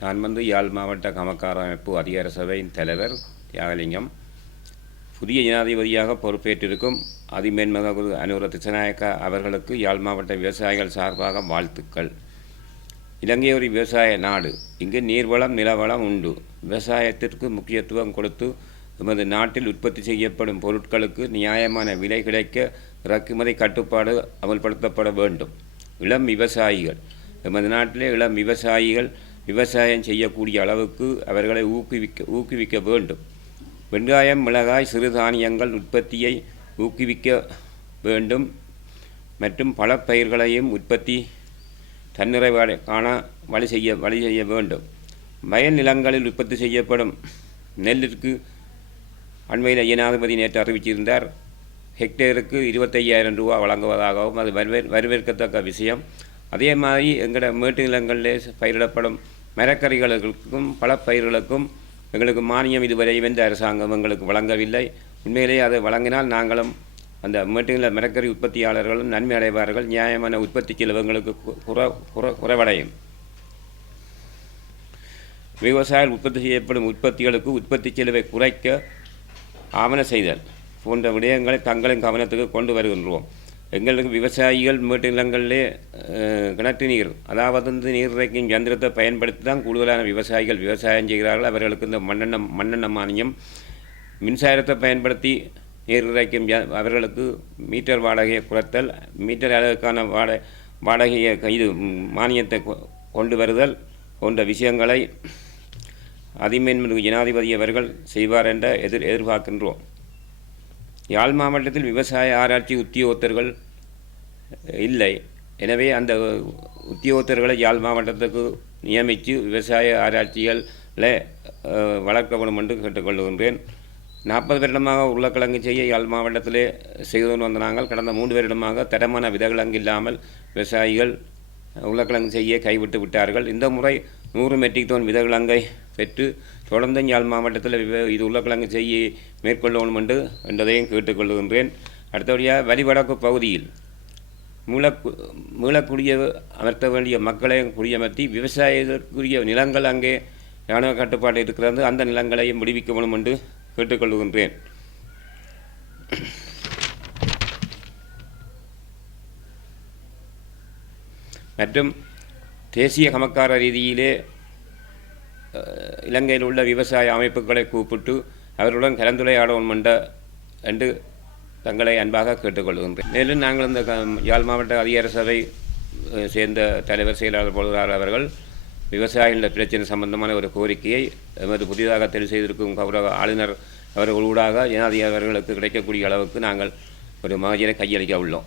நான் யாழ் மாவட்ட கமக்கார அமைப்பு அதிகார சபையின் தலைவர் தியாகலிங்கம். புதிய ஜனாதிபதியாக பொறுப்பேற்றிருக்கும் அதிமேன்மிகு அனுர திசநாயக்கா அவர்களுக்கு யாழ் மாவட்ட விவசாயிகள் சார்பாக வாழ்த்துக்கள். இலங்கை ஒரு விவசாய நாடு. இங்கு நீர்வளம் நிலவளம் உண்டு. விவசாயத்திற்கு முக்கியத்துவம் கொடுத்து எமது நாட்டில் உற்பத்தி செய்யப்படும் பொருட்களுக்கு நியாயமான விலை கிடைக்க இறக்குமதி கட்டுப்பாடு அமல்படுத்தப்பட வேண்டும். இளம் விவசாயிகள் எமது நாட்டிலே இளம் விவசாயிகள் விவசாயம் செய்யக்கூடிய அளவுக்கு அவர்களை ஊக்குவிக்க வேண்டும். வெங்காயம், மிளகாய், சிறுதானியங்கள் உற்பத்தியை ஊக்குவிக்க வேண்டும் மற்றும் பல பயிர்களையும் உற்பத்தி தன்னிறைவு காண வழி செய்ய வேண்டும். வயல் நிலங்களில் உற்பத்தி செய்யப்படும் நெல்லிற்கு அண்மையில் ஜனாதிபதி நேற்று அறிவிச்சிருந்தார். ஹெக்டேருக்கு 25,000 ரூபா வழங்குவதாகவும் அது வரவேற்கத்தக்க விஷயம். அதே மாதிரி எங்களோட மேட்டு நிலங்களிலே பயிரிடப்படும் மரக்கறிகளுக்கும் பல பயிர்களுக்கும் எங்களுக்கு மானியம் இதுவரை எந்த அரசாங்கம் எங்களுக்கு வழங்கவில்லை. உண்மையிலேயே அதை வழங்கினால் நாங்களும் அந்த மேட்டுநில மரக்கறி உற்பத்தியாளர்களும் நன்மை அடைவார்கள். நியாயமான உற்பத்தி செலவு எங்களுக்கு குறைவடையும். விவசாயிகள் உற்பத்தி செய்யப்படும் உற்பத்திகளுக்கு உற்பத்தி செலவை குறைக்க ஆவண செய்தல் போன்ற விடயங்களை தங்களின் கவனத்துக்கு கொண்டு வருகின்றோம். எங்களுக்கு விவசாயிகள் மேட்டு நிலங்களிலே கிணற்று நீர், அதாவது நீர் இறைக்கும் யந்திரத்தை பயன்படுத்தி தான் கூடுதலான விவசாயிகள் விவசாயம் செய்கிறார்கள். அவர்களுக்கு இந்த மண்ணெண்ண மானியம், மின்சாரத்தை பயன்படுத்தி நீர் இறைக்கும் அவர்களுக்கு மீட்டர் வாடகையை குறைத்தல், மீட்டர் அளவுக்கான வாடகையை இது மானியத்தை கொண்டு வருதல் போன்ற விஷயங்களை அதிமேன்மிகு ஜனாதிபதி அவர்கள் செய்வார் என்ற எதிர்பார்க்கின்றோம். யாழ் மாவட்டத்தில் விவசாய ஆராய்ச்சி உத்தியோகத்தர்கள் இல்லை. எனவே அந்த உத்தியோகத்தர்களை யாழ் மாவட்டத்துக்கு நியமித்து விவசாய ஆராய்ச்சிகளை வளர்க்கப்படும் என்று கேட்டுக்கொள்கின்றேன். 40 வருடமாக உருளைக்கிழங்கு செய்ய யாழ் மாவட்டத்திலே செய்து வந்த நாங்கள் கடந்த 3 வருடமாக தரமான விதக்கிழங்கு இல்லாமல் விவசாயிகள் உருளைக்கிழங்கு செய்ய கைவிட்டு விட்டார்கள். இந்த முறை 100 மெட்ரிக் டன் விதக்கிழங்கை பெற்று தொடர்ந்து யாழ் மாவட்டத்தில் இது உருளைக்கிழங்கு செய்ய மேற்கொள்ளணும் என்றதையும் கேட்டுக்கொள்கின்றேன். அடுத்தபடியாக வலிவடக்கு பகுதியில் மீளக்குடிய அமர்த்த வேண்டிய மக்களை குடியமர்த்தி விவசாயத்திற்குரிய நிலங்கள் அங்கே இராணுவ கட்டுப்பாடு இருக்கிறது. அந்த நிலங்களையும் விடுவிக்க வேண்டும் என்று கேட்டுக்கொள்கின்றேன். மற்றும் தேசிய கமக்கார ரீதியிலே இலங்கையில் உள்ள விவசாய அமைப்புகளை கூப்பிட்டு அவர்களுடன் கலந்துரையாடவும் என்று தங்களை அன்பாக கேட்டுக்கொள்கின்றேன். மேலும் நாங்கள் இந்த யாழ் மாவட்ட அதிகார சபை சேர்ந்த தலைவர் செயலாளர் பொருளாளர் அவர்கள் விவசாயிகளின் பிரச்சனை சம்பந்தமான ஒரு கோரிக்கையை எமது புதிதாக தெரிவு செய்திருக்கும் கௌரவ ஆளுநர் அவர்கள் ஊடாக ஜனாதிபதி அவர்களுக்கு கிடைக்கக்கூடிய அளவுக்கு நாங்கள் ஒரு மகஜரை கையளிக்க உள்ளோம்.